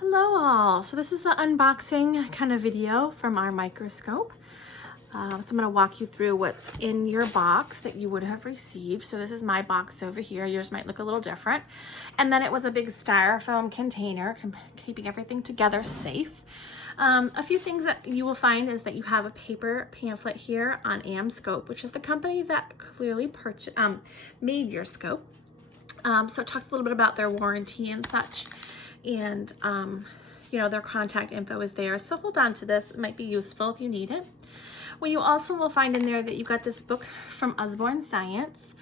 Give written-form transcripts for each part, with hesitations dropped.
Hello all. So this is the unboxing kind of video from our microscope. So I'm going to walk you through what's in your box that you would have received. So this is my box over here. Yours might look a little different. And then it was a big styrofoam container keeping everything together safe. A few things that you will find is that you have a paper pamphlet here on Microscope, which is the company that clearly made your scope. So it talks a little bit about their warranty and such. And you know, their contact info is there, so hold on to this. It might be useful if you need it. Well, you also will find in there that you got this book from Usborne Science,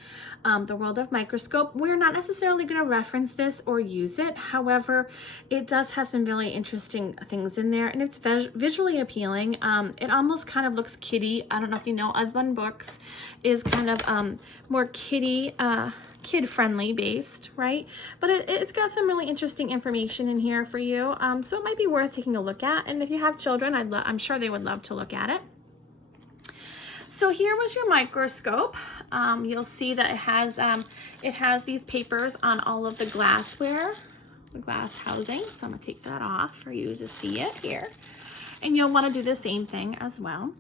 The World of Microscope. We're not necessarily going to reference this or use it. However, it does have some really interesting things in there, and it's visually appealing. It almost kind of looks kiddie. I don't know if you know, Usborne Books is kind of more kiddie, kid-friendly based, right? But it's got some really interesting information in here for you, so it might be worth taking a look at. And if you have children, I'm sure they would love to look at it. So here was your microscope. You'll see that it has these papers on all of the glassware, the glass housing. So I'm gonna take that off for you to see it here, and you'll want to do the same thing as well.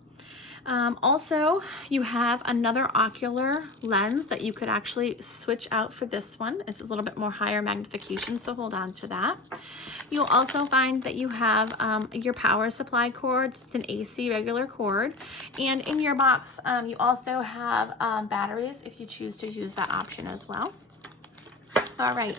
Also, you have another ocular lens that you could actually switch out for this one. It's a little bit more higher magnification, so hold on to that. You'll also find that you have your power supply cord. It's an AC regular cord. And in your box, you also have batteries if you choose to use that option as well. All right.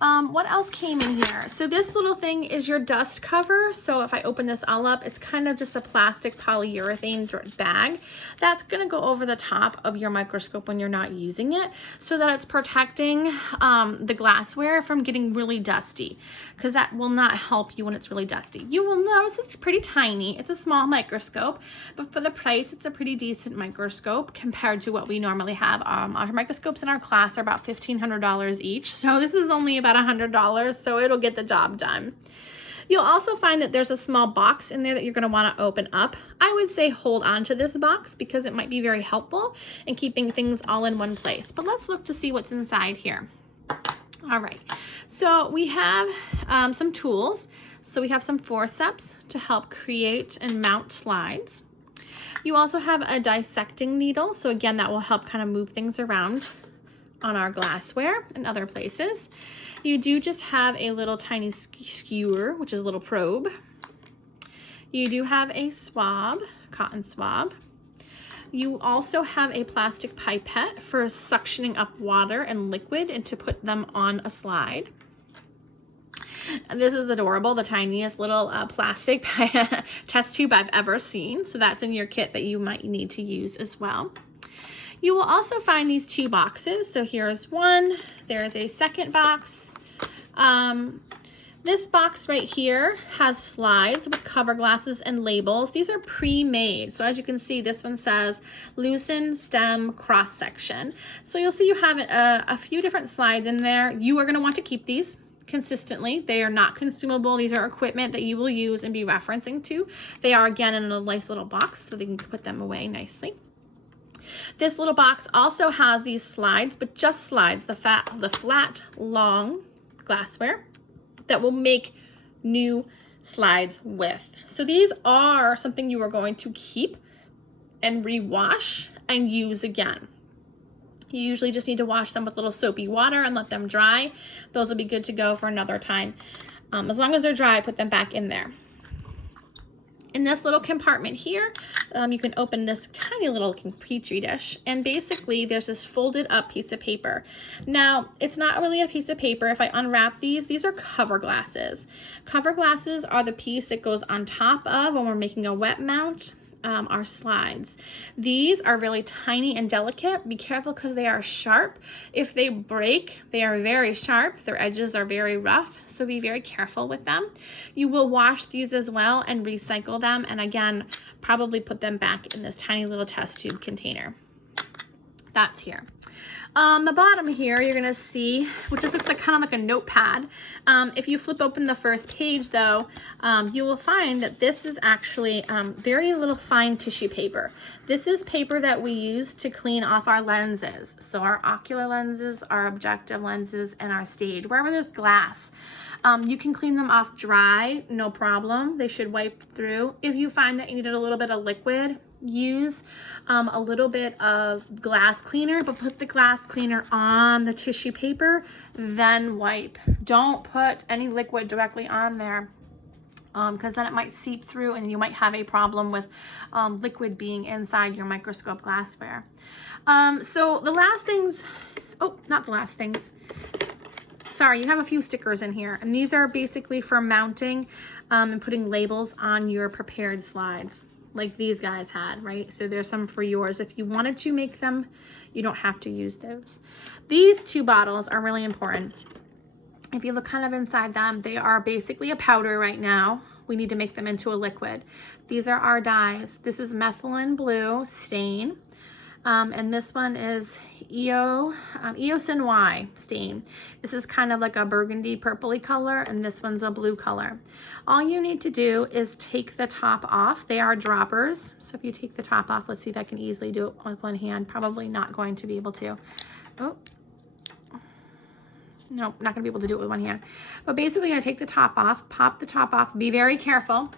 What else came in here? So this little thing is your dust cover. So if I open this all up, it's kind of just a plastic polyurethane bag that's going to go over the top of your microscope when you're not using it, so that it's protecting the glassware from getting really dusty, because that will not help you when it's really dusty. You will notice it's pretty tiny. It's a small microscope, but for the price, it's a pretty decent microscope compared to what we normally have. Our microscopes in our class are about $1,500 each. So this is only about $100, so it'll get the job done. You'll also find that there's a small box in there that you're going to want to open up. I would say hold on to this box because it might be very helpful in keeping things all in one place. But let's look to see what's inside here. All right, so we have some tools. So we have some forceps to help create and mount slides. You also have a dissecting needle. So again, that will help kind of move things around on our glassware and other places. You do just have a little tiny skewer, which is a little probe. You do have a swab, cotton swab. You also have a plastic pipette for suctioning up water and liquid and to put them on a slide. And this is adorable, the tiniest little plastic test tube I've ever seen. So that's in your kit that you might need to use as well. You will also find these two boxes. So here's one, there's a second box. This box right here has slides with cover glasses and labels. These are pre-made. So as you can see, this one says loosen stem cross section. So you'll see you have a few different slides in there. You are going to want to keep these consistently. They are not consumable. These are equipment that you will use and be referencing to. They are again in a nice little box, so they can put them away nicely. This little box also has these slides, but just slides, the flat, long glassware that will make new slides with. So these are something you are going to keep and rewash and use again. You usually just need to wash them with a little soapy water and let them dry. Those will be good to go for another time. As long as they're dry, put them back in there. In this little compartment here, you can open this tiny little petri dish, and basically there's this folded up piece of paper. Now, it's not really a piece of paper. If I unwrap these are cover glasses. Cover glasses are the piece that goes on top of when we're making a wet mount. Our slides. These are really tiny and delicate. Be careful because they are sharp. If they break, they are very sharp. Their edges are very rough, so be very careful with them. You will wash these as well and recycle them, and again, probably put them back in this tiny little test tube container. That's here. On the bottom here, you're gonna see, which just looks like kind of like a notepad. If you flip open the first page though, you will find that this is actually very little fine tissue paper. This is paper that we use to clean off our lenses. So our ocular lenses, our objective lenses, and our stage, wherever there's glass. You can clean them off dry, no problem. They should wipe through. If you find that you need a little bit of liquid, use a little bit of glass cleaner, but put the glass cleaner on the tissue paper, then wipe. Don't put any liquid directly on there, because then it might seep through and you might have a problem with liquid being inside your microscope glassware. So the last things, oh, not the last things. Sorry, you have a few stickers in here, and these are basically for mounting and putting labels on your prepared slides, like these guys had, right? So there's some for yours. If you wanted to make them, you don't have to use those. These two bottles are really important. If you look kind of inside them, they are basically a powder right now. We need to make them into a liquid. These are our dyes. This is methylene blue stain. And this one is Eosin Y stain. This is kind of like a burgundy purpley color, and this one's a blue color. All you need to do is take the top off. They are droppers. So if you take the top off, let's see if I can easily do it with one hand. Probably not going to be able to. Oh, no, not gonna be able to do it with one hand. But basically, you're gonna take the top off, pop the top off, be very careful.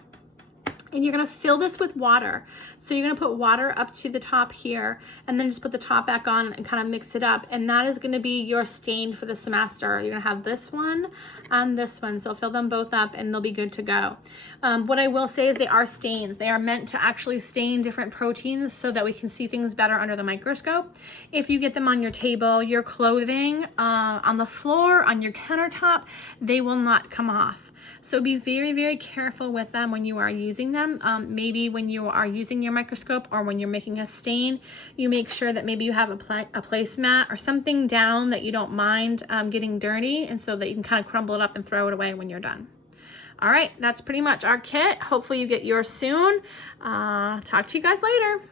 And you're gonna fill this with water. So you're gonna put water up to the top here, and then just put the top back on and kind of mix it up. And that is gonna be your stain for the semester. You're gonna have this one and this one. So fill them both up and they'll be good to go. What I will say is they are stains. They are meant to actually stain different proteins so that we can see things better under the microscope. If you get them on your table, your clothing, on the floor, on your countertop, they will not come off. So be very, very careful with them when you are using them. Maybe when you are using your microscope or when you're making a stain, you make sure that maybe you have a placemat or something down that you don't mind getting dirty, and so that you can kind of crumble it up and throw it away when you're done. All right, that's pretty much our kit. Hopefully you get yours soon. Talk to you guys later.